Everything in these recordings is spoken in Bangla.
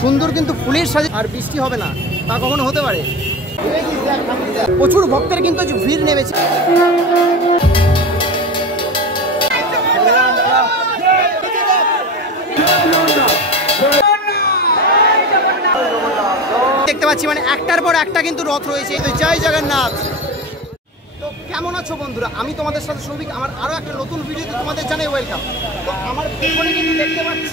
সুন্দর কিন্তু ফুলের সাজে, আর বৃষ্টি হবে না তা কখনো হতে পারে। প্রচুর ভক্তের কিন্তু ভিড় নেমেছে। দেখতে পাচ্ছি মানে একটার পর একটা কিন্তু রথ রয়েছে। জয় জগন্নাথ। তো কেমন আছো বন্ধুরা, আমি তোমাদের সাথে সৌভিক, আমার আরও একটা নতুন ভিডিওতে তোমাদের জানাই ওয়েলকাম। তো আমার পেছনে কিন্তু দেখতে পাচ্ছ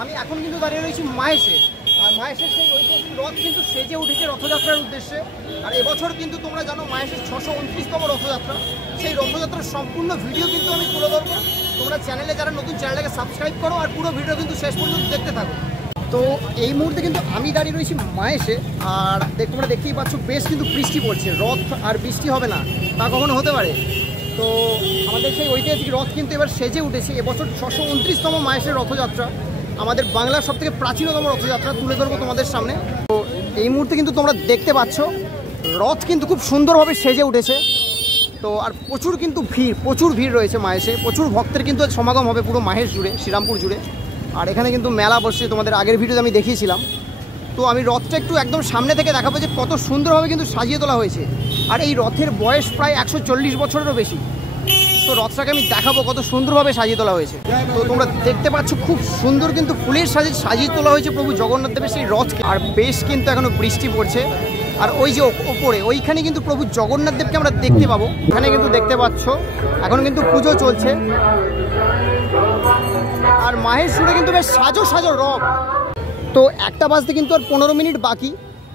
আমি এখন কিন্তু দাঁড়িয়ে রয়েছি মাহেশে। আর মাহেশের সেই ঐতিহাসিক রথ কিন্তু সেজে উঠেছে রথযাত্রার উদ্দেশ্যে। আর এবছর কিন্তু তোমরা জানো মাহেশের 629তম রথযাত্রা। সেই রথযাত্রার সম্পূর্ণ ভিডিও কিন্তু আমি তুলে ধরবো। তোমরা চ্যানেলে যারা নতুন, চ্যানেলটাকে সাবস্ক্রাইব করো আর পুরো ভিডিও কিন্তু শেষ পর্যন্ত দেখতে থাকো। তো এই মুহূর্তে কিন্তু আমি দাঁড়িয়ে রয়েছি মাহেশে। আর তোমরা দেখতেই পাচ্ছ বেশ কিন্তু বৃষ্টি পড়ছে। রথ আর বৃষ্টি হবে না তা কখনো হতে পারে। তো আমাদের সেই ঐতিহাসিক রথ কিন্তু এবার সেজে উঠেছে। এবছর 629তম মাহেশের রথযাত্রা, আমাদের বাংলার সবথেকে প্রাচীনতম রথযাত্রা তুলে ধরবো তোমাদের সামনে। তো এই মুহূর্তে কিন্তু তোমরা দেখতে পাচ্ছ রথ কিন্তু খুব সুন্দরভাবে সেজে উঠেছে। তো আর প্রচুর ভিড় রয়েছে মাহেশে। প্রচুর ভক্তের কিন্তু সমাগম হবে পুরো মাহেশ জুড়ে, শ্রীরামপুর জুড়ে। আর এখানে কিন্তু মেলা বসছে, তোমাদের আগের ভিডিওতে আমি দেখিয়েছিলাম। তো আমি রথটা একটু একদম সামনে থেকে দেখাবো যে কত সুন্দরভাবে কিন্তু সাজিয়ে তোলা হয়েছে। আর এই রথের বয়স প্রায় 140 বছরেরও বেশি। তো রথটাকে আমি দেখাবো কত সুন্দরভাবে সাজিয়ে তোলা হয়েছে। তো তোমরা দেখতে পাচ্ছ খুব সুন্দর কিন্তু ফুলের সাজে সাজিয়ে তোলা হয়েছে প্রভু জগন্নাথ দেবের সেই রথকে। আর বেশ কিন্তু এখনো বৃষ্টি পড়ছে। আর ওই যে ওপরে ওইখানে কিন্তু প্রভু জগন্নাথ দেবকে আমরা দেখতে পাবো। এখানে কিন্তু দেখতে পাচ্ছ এখন কিন্তু পুজো চলছে। আর মাহেশ জুড়ে কিন্তু বেশ সাজো রথ। তো 1টা বাজতে কিন্তু আর 15 মিনিট বাকি।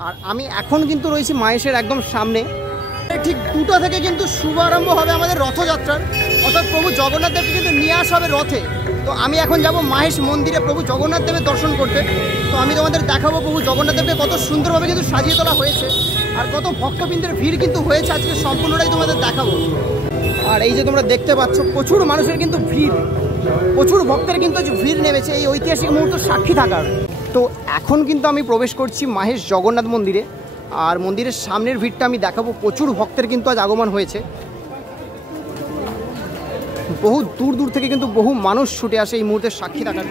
আর আমি এখন কিন্তু রয়েছি মাহেশের একদম সামনে। ঠিক 2টা থেকে কিন্তু শুভারম্ভ হবে আমাদের রথযাত্রার, অর্থাৎ প্রভু জগন্নাথ দেবকে কিন্তু নিয়ে আসা হবে রথে। তো আমি এখন যাব মাহেশ মন্দিরে প্রভু জগন্নাথ দেবের দর্শন করতে। তো আমি তোমাদের দেখাবো প্রভু জগন্নাথ দেবকে কত সুন্দরভাবে কিন্তু সাজিয়ে তোলা হয়েছে। আর কত ভক্তবৃন্দের ভিড় কিন্তু হয়েছে আজকে, সম্পূর্ণটাই তোমাদের দেখাবো। আর এই যে তোমরা দেখতে পাচ্ছ প্রচুর মানুষের কিন্তু ভিড়, প্রচুর ভক্তের কিন্তু ভিড় নেমেছে এই ঐতিহাসিক মুহূর্ত সাক্ষী থাকার। তো এখন কিন্তু আমি প্রবেশ করছি মাহেশ জগন্নাথ মন্দিরে। আর মন্দিরের সামনের ভিড়টা আমি দেখাবো। প্রচুর ভক্তের কিন্তু আজ আগমন হয়েছে। বহু দূর থেকে কিন্তু বহু মানুষ ছুটে আসে এই মুহূর্তে সাক্ষী থাকার।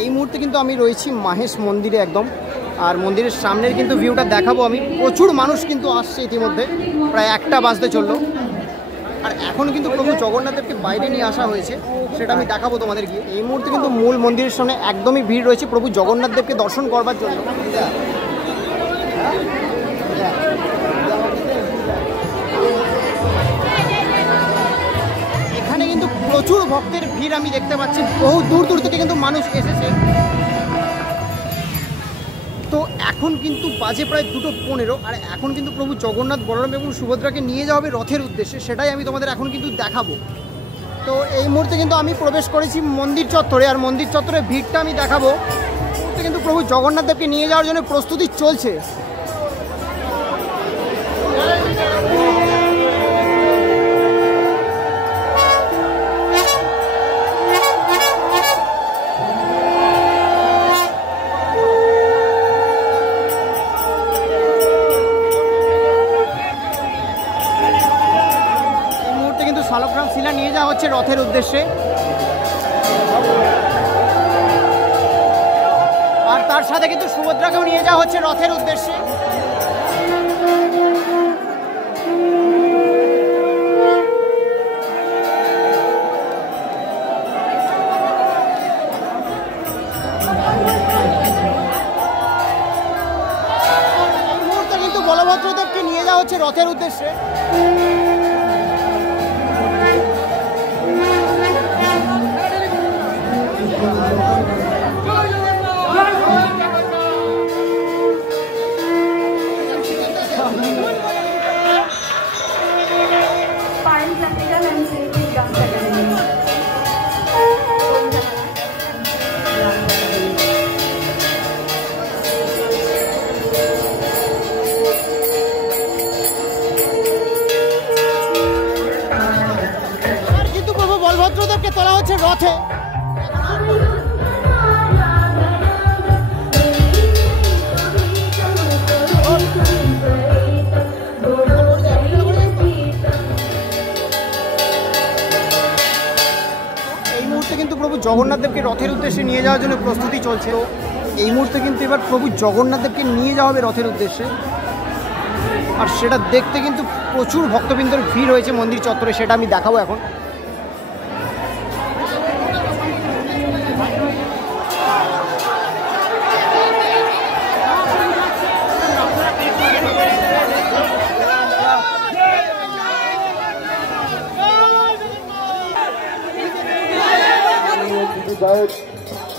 এই মুহূর্তে কিন্তু আমি রয়েছি মাহেশ মন্দিরে একদম। আর মন্দিরের সামনের কিন্তু ভিউটা দেখাবো আমি। প্রচুর মানুষ কিন্তু আসছে ইতিমধ্যে, প্রায় 1টা বাজতে চললো। আর এখন কিন্তু প্রভু জগন্নাথ দেবকে বাইরে নিয়ে আসা হয়েছে, সেটা আমি দেখাবো তোমাদের গিয়ে। এই মুহূর্তে কিন্তু মূল মন্দিরের সামনে একদমই ভিড় রয়েছে প্রভু জগন্নাথ দেবকে দর্শন করবার জন্য। এখানে কিন্তু প্রচুর ভক্তের ভিড় আমি দেখতে পাচ্ছি। বহু দূর থেকে কিন্তু মানুষ এসেছে। তো এখন কিন্তু বাজে প্রায় 2:15। আর এখন কিন্তু প্রভু জগন্নাথ, বলরাম এবং সুভদ্রাকে নিয়ে যাওয়া হবে রথের উদ্দেশ্যে, সেটাই আমি তোমাদের এখন কিন্তু দেখাবো। তো এই মুহূর্তে কিন্তু আমি প্রবেশ করেছি মন্দির চত্বরে। আর মন্দির চত্বরে ভিড়টা আমি দেখাবো। কিন্তু প্রভু জগন্নাথ দেবকে নিয়ে যাওয়ার জন্য প্রস্তুতি চলছে। শালগ্রাম শিলা নিয়ে যাওয়া হচ্ছে রথের উদ্দেশ্যে। আর তার সাথে কিন্তু সুভদ্রাকেও নিয়ে যাওয়া হচ্ছে রথের উদ্দেশ্যে। এই মুহূর্তে কিন্তু বলভদ্রদেবকে নিয়ে যাওয়া হচ্ছে রথের উদ্দেশ্যে। বলভদ্রদেবকে তোলা হচ্ছে রথে। জগন্নাথ দেবকে রথের উদ্দেশ্যে নিয়ে যাওয়ার জন্য প্রস্তুতি চলছে। তো এই মুহূর্তে কিন্তু এবার প্রভু জগন্নাথ দেবকে নিয়ে যাওয়া হবে রথের উদ্দেশ্যে, আর সেটা দেখতে কিন্তু প্রচুর ভক্তবৃন্দের ভিড় হয়েছে মন্দির চত্বরে, সেটা আমি দেখাবো এখন।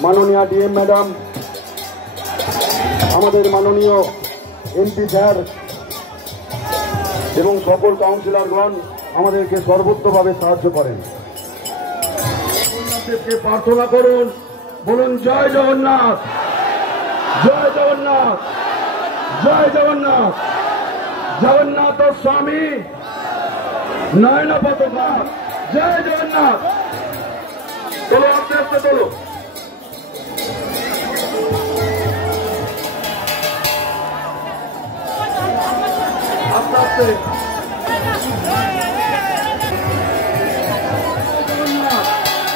মাননীয় ডিএম ম্যাডাম, আমাদের মাননীয় এমপি স্যার এবং সকল কাউন্সিলরগণ আমাদেরকে সর্বোচ্চভাবে সাহায্য করেন। জগন্নাথদেবকে প্রার্থনা করুন, বলুন জয় জগন্নাথ, জয় জগন্নাথ, জয় জগন্নাথ। জগন্নাথ স্বামী নয়ন পতাকা, জয় জগন্নাথ। চলো আস্তে আস্তে চলো। আস্তে আস্তে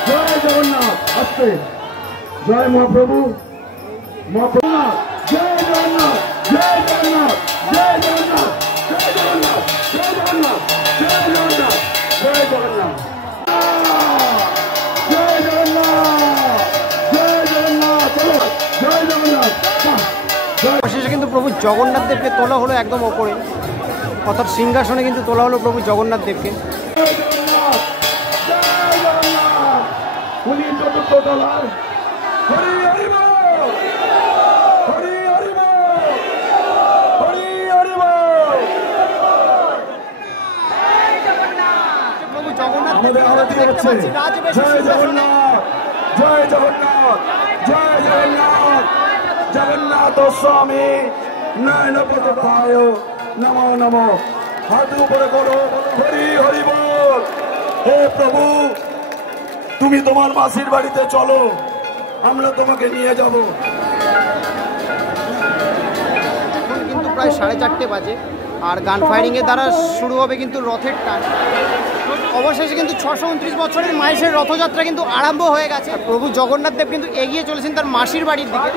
জয় জগন্নাথ, আস্তে। জয় মহাপ্রভু, মহাপ্রভু, জয় জগন্নাথ, জয় জগন্নাথ, জয় জগন্নাথ, জয় জগন্নাথ, জয় জগন্নাথ, জয় জগন্নাথ, জয় জগন্নাথ, জয় জগন্নাথ, জয় জগন্নাথ, চলো জয় জগন্নাথ। অবশেষে কিন্তু প্রভু জগন্নাথ দেবকে তোলা হলো একদম ওপরে, অর্থাৎ সিংহাসনে কিন্তু তোলা হলো প্রভু জগন্নাথ দেবকে। উনি চতুর্থ তলায়। হরি হরি বল, হরি হরি বল, হরি হরি বল। প্রভু জগন্নাথ আমাদের আরতি হচ্ছে। জয় জগন্নাথ, জয় জগন্নাথ, জয় জগন্নাথ। জগন্নাথ স্বামী নয়ন পতাকায় নমো নমো। হাত উপরে করো, হরি হরি বল। হে প্রভু, তুমি তোমার মাসির বাড়িতে চলো, আমরা তোমাকে নিয়ে যাব। এখন কিন্তু প্রায় 4:30 বাজে, আর গান ফায়ারিং এর দ্বারা শুরু হবে কিন্তু রথের টান। অবশেষে কিন্তু 629 বছরের মাহেশের রথযাত্রা কিন্তু আরম্ভ হয়ে গেছে। প্রভু জগন্নাথ দেব কিন্তু এগিয়ে চলেছেন তার মাসির বাড়ির দিকে।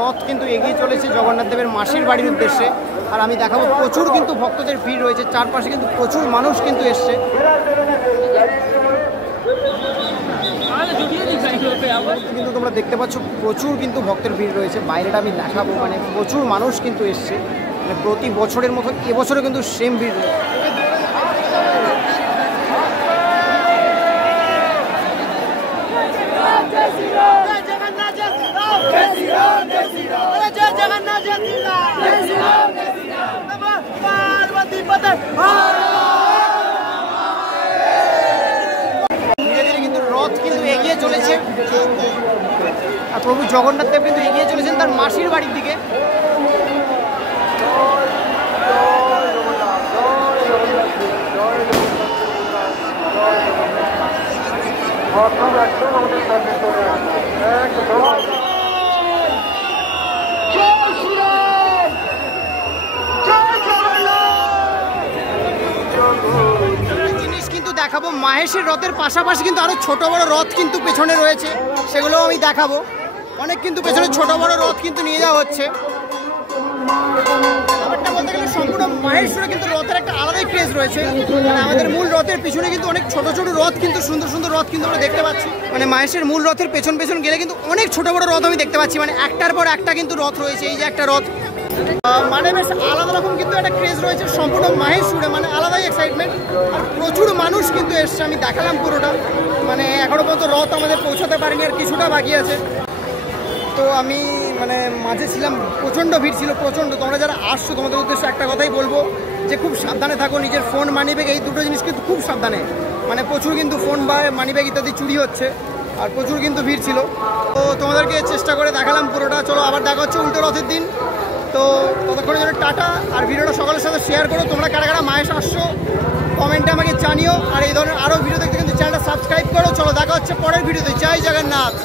রথ কিন্তু এগিয়ে চলেছে জগন্নাথ দেবের মাসির বাড়ির উদ্দেশ্যে, আর আমি দেখাবো প্রচুর কিন্তু ভক্তদের ভিড় রয়েছে, চারপাশে কিন্তু প্রচুর মানুষ কিন্তু এসছে। কিন্তু তোমরা দেখতে পাচ্ছ প্রচুর কিন্তু ভক্তের ভিড় রয়েছে, বাইরেটা আমি দেখাবো, মানে প্রচুর মানুষ কিন্তু এসছে, মানে প্রতি বছরের মতো এবছরও কিন্তু সেম ভিড় রয়েছে। ধীরে ধীরে কিন্তু রথ কিন্তু এগিয়ে চলেছে, আর প্রভু জগন্নাথ দেব কিন্তু এগিয়ে চলেছেন তার মাসির বাড়ির দিকে। জিনিস কিন্তু দেখাবো, মাহেশের রথের পাশাপাশি কিন্তু আরো ছোট বড় রথ কিন্তু পেছনে রয়েছে, সেগুলো আমি দেখাবো। অনেক কিন্তু পেছনে ছোট বড় রথ কিন্তু নিয়ে যাওয়া হচ্ছে। ব্যাপারটা বলতে গেলে সম্পূর্ণ মাহেশ্বরে কিন্তু রথের একটা আলাদাই ক্রেজ রয়েছে। মানে আমাদের মূল রথের পিছনে কিন্তু অনেক ছোট ছোট রথ কিন্তু সুন্দর সুন্দর রথ কিন্তু আমরা দেখতে পাচ্ছি। মানে মাহেশের মূল রথের পেছন পেছন গেলে কিন্তু অনেক ছোট বড় রথ আমি দেখতে পাচ্ছি, মানে একটার পর একটা কিন্তু রথ রয়েছে। এই যে একটা রথ, মানে বেশ আলাদা রকম কিন্তু একটা ক্রেজ রয়েছে সম্পূর্ণ মাহেশ্বরে, মানে আলাদাই এক্সাইটমেন্ট। আর প্রচুর মানুষ কিন্তু এসছে, আমি দেখালাম পুরোটা, মানে এখনো পর্যন্ত রথ আমাদের পৌঁছাতে পারিনি, আর কিছুটা বাকি আছে। তো আমি মানে মাঝে ছিলাম, প্রচণ্ড ভিড় ছিল, প্রচণ্ড। তোমরা যারা আসছো তোমাদের উদ্দেশ্যে একটা কথাই বলবো যে খুব সাবধানে থাকো, নিজের ফোন মানিব্যাগ এই দুটো জিনিস কিন্তু খুব সাবধানে, মানে প্রচুর কিন্তু ফোন বা মানিব্যাগ ইত্যাদি চুরি হচ্ছে। আর প্রচুর কিন্তু ভিড় ছিল। তো তোমাদেরকে চেষ্টা করে দেখালাম পুরোটা। চলো আবার দেখা হচ্ছে উল্টো রথের দিন। তো ততক্ষণের জন্য টাটা। আর ভিডিওটা সকলের সাথে শেয়ার করো। তোমরা কারা কারা মায়ের আসছো কমেন্টে আমাকে জানিও। আর এই ধরনের আরও ভিডিও দেখতে কিন্তু চ্যানেলটা সাবস্ক্রাইব করো। চলো দেখা হচ্ছে পরের ভিডিওতে। জয় জগন্নাথ।